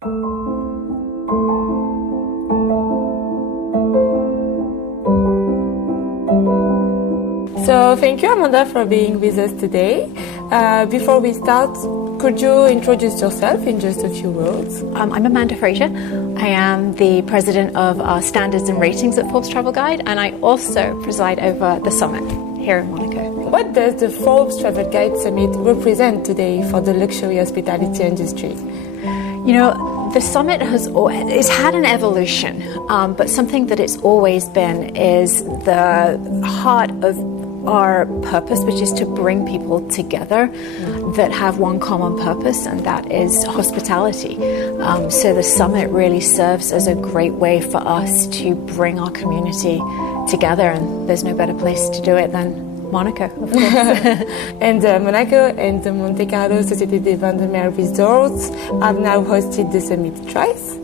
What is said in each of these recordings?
So thank you, Amanda, for being with us today. Before we start, could you introduce yourself in just a few words? I'm Amanda Frasier. I am the president of our standards and ratings at Forbes Travel Guide, and I also preside over the summit here in Monaco. What does the Forbes Travel Guide Summit represent today for the luxury hospitality industry? You know, the summit it's had an evolution, but something that it's always been is the heart of our purpose, which is to bring people together that have one common purpose, and that is hospitality. So the summit really serves as a great way for us to bring our community together, and there's no better place to do it than Monaco, of course. And Monaco and the Monte-Carlo Société des Vins de Mer resorts have now hosted the summit twice.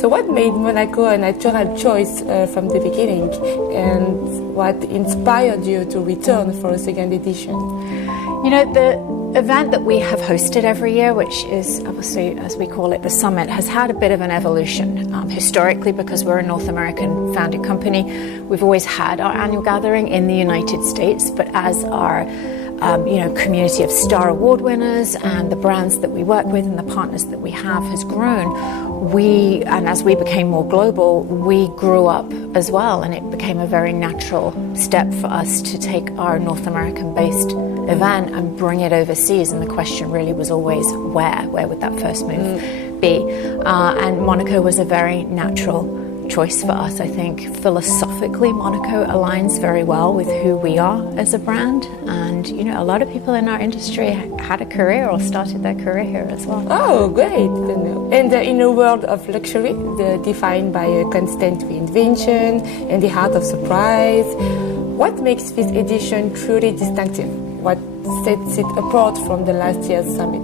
So what made Monaco a natural choice from the beginning, and what inspired you to return for a second edition? You know, the event that we have hosted every year, which is obviously, as we call it, the summit, has had a bit of an evolution. Historically, because we're a North American founded company, we've always had our annual gathering in the United States, but as our community of star award winners and the brands that we work with and the partners that we have has grown, and as we became more global, we grew up as well, and it became a very natural step for us to take our North American-based event and bring it overseas. And the question really was always where would that first move be? And Monaco was a very natural choice for us. I think philosophically Monaco aligns very well with who we are as a brand, and you know, a lot of people in our industry had a career or started their career here as well. Oh, great. And in a world of luxury, defined by a constant reinvention and the heart of surprise, what makes this edition truly distinctive? What sets it apart from the last year's summit?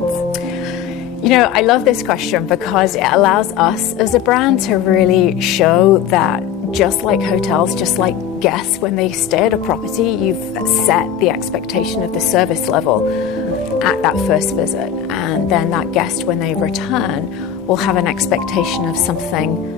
You know, I love this question because it allows us as a brand to really show that just like hotels, just like guests, when they stay at a property, you've set the expectation of the service level at that first visit. And then that guest, when they return, will have an expectation of something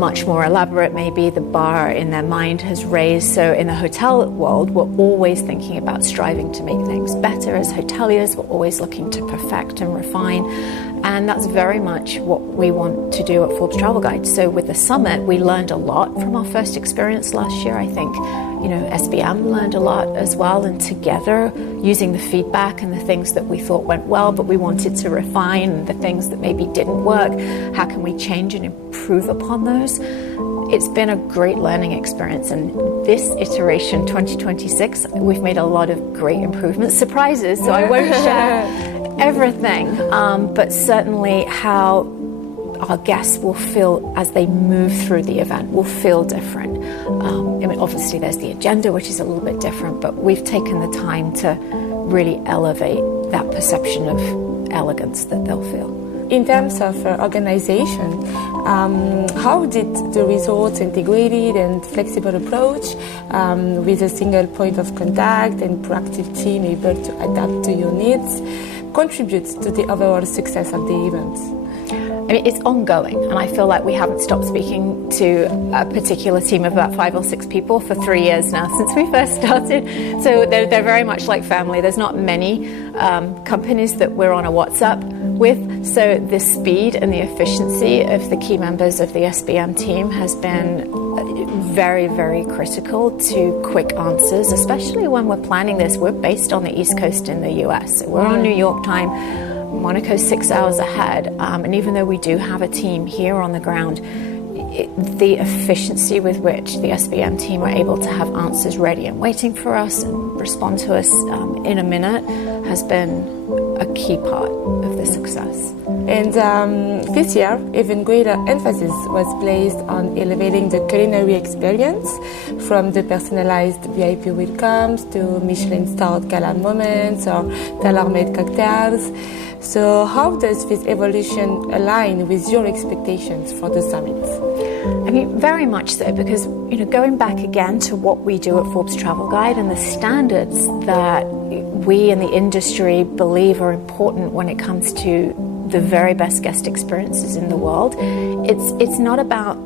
much more elaborate. Maybe the bar in their mind has raised. So in the hotel world, we're always thinking about striving to make things better. As hoteliers, we're always looking to perfect and refine. And that's very much what we want to do at Forbes Travel Guide. So with the summit, we learned a lot from our first experience last year. I think, you know, SBM learned a lot as well. And together, using the feedback and the things that we thought went well, but we wanted to refine, the things that maybe didn't work, how can we change and improve upon those? It's been a great learning experience, and this iteration 2026, we've made a lot of great improvements, surprises, so I won't share everything, but certainly how our guests will feel as they move through the event will feel different. I mean, obviously there's the agenda, which is a little bit different, but we've taken the time to really elevate that perception of elegance that they'll feel. In terms of organization, how did the resort integrated and flexible approach with a single point of contact and proactive team able to adapt to your needs contribute to the overall success of the event? I mean, it's ongoing, and I feel like we haven't stopped speaking to a particular team of about 5 or 6 people for 3 years now since we first started. So they're very much like family. There's not many companies that we're on a WhatsApp with. So the speed and the efficiency of the key members of the SBM team has been very, very critical to quick answers, especially when we're planning this. We're based on the East Coast in the US. So we're on New York time. Monaco's 6 hours ahead, and even though we do have a team here on the ground, the efficiency with which the SBM team are able to have answers ready and waiting for us and respond to us in a minute has been a key part of the success. And this year, even greater emphasis was placed on elevating the culinary experience, from the personalized VIP welcomes to Michelin-starred gala moments or tailor-made cocktails. So how does this evolution align with your expectations for the summit? I mean, very much so, because, you know, going back again to what we do at Forbes Travel Guide and the standards that we in the industry believe are important when it comes to the very best guest experiences in the world. It's not about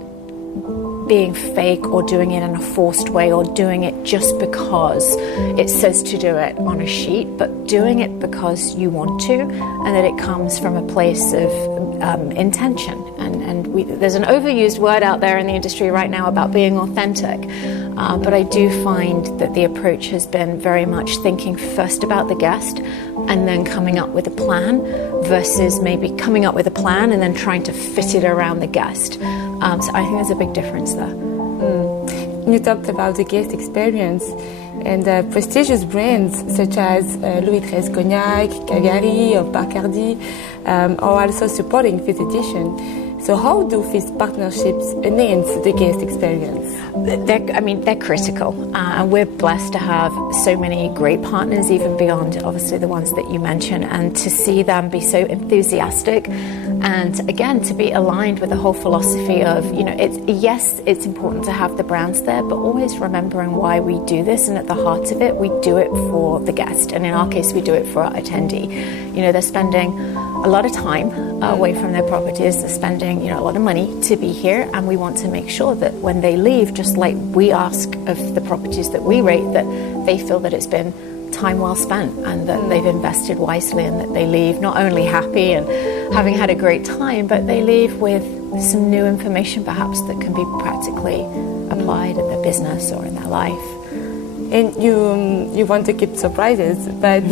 being fake or doing it in a forced way or doing it just because it says to do it on a sheet, but doing it because you want to, and that it comes from a place of intention. There's an overused word out there in the industry right now about being authentic, but I do find that the approach has been very much thinking first about the guest and then coming up with a plan, versus maybe coming up with a plan and then trying to fit it around the guest. So I think there's a big difference there. You talked about the guest experience, and prestigious brands such as Louis XIII Cognac, Cagliari or Bacardi are also supporting this edition. So how do these partnerships enhance the guest experience? They're critical. And we're blessed to have so many great partners, even beyond obviously the ones that you mentioned, and to see them be so enthusiastic, and again to be aligned with the whole philosophy of, it's important to have the brands there, but always remembering why we do this, and at the heart of it, we do it for the guest, and in our case, we do it for our attendee. They're spending a lot of time away from their properties. They're spending, a lot of money to be here, and we want to make sure that when they leave, just like we ask of the properties that we rate, that they feel that it's been time well spent and that they've invested wisely, and that they leave not only happy and having had a great time, but they leave with some new information perhaps that can be practically applied in their business or in their life. And you want to keep surprises, but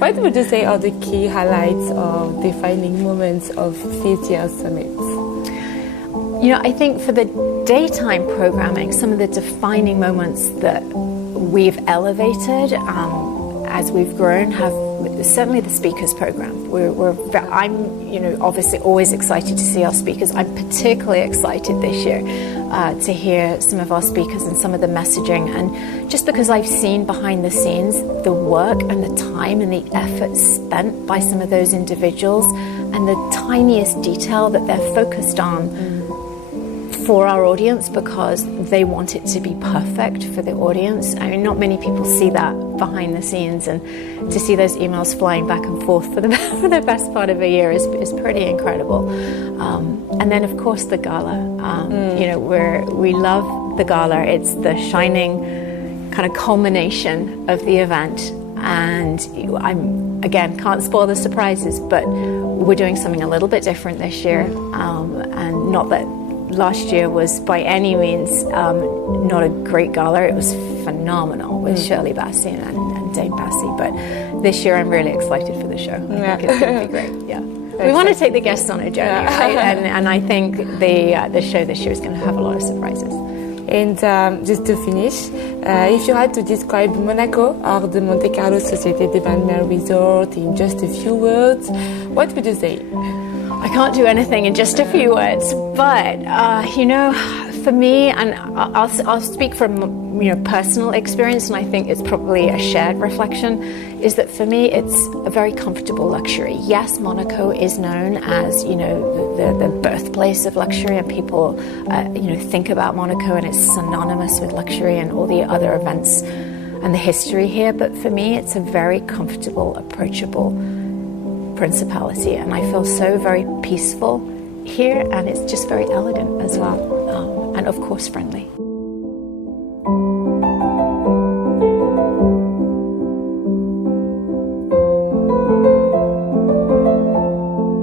what would you say are the key highlights or defining moments of this year's summit? I think for the daytime programming, some of the defining moments that we've elevated as we've grown have certainly the speakers program. I'm obviously always excited to see our speakers. I'm particularly excited this year to hear some of our speakers and some of the messaging, and just because I've seen behind the scenes the work and the time and the effort spent by some of those individuals, and the tiniest detail that they're focused on for our audience because they want it to be perfect for the audience. Not many people see that behind the scenes, and to see those emails flying back and forth for the best part of a year is pretty incredible. And then, of course, the gala. We love the gala. It's the shining kind of culmination of the event. And can't spoil the surprises, but we're doing something a little bit different this year. And not that last year was by any means not a great gala. It was phenomenal with Shirley Bassey and Dame Bassey. But this year I'm really excited for the show. I think it's going to be great. Yeah. We want to take the guests on a journey, right? And I think the show this year is going to have a lot of surprises. And just to finish, if you had to describe Monaco or the Monte-Carlo Société d'Événements Resort in just a few words, what would you say? I can't do anything in just a few words, but for me, and I'll speak from personal experience, and I think it's probably a shared reflection, is that for me it's a very comfortable luxury. Yes, Monaco is known as the birthplace of luxury, and people think about Monaco and it's synonymous with luxury and all the other events and the history here. But for me, it's a very comfortable, approachable principality, and I feel so very peaceful here, and it's just very elegant as well, and of course friendly.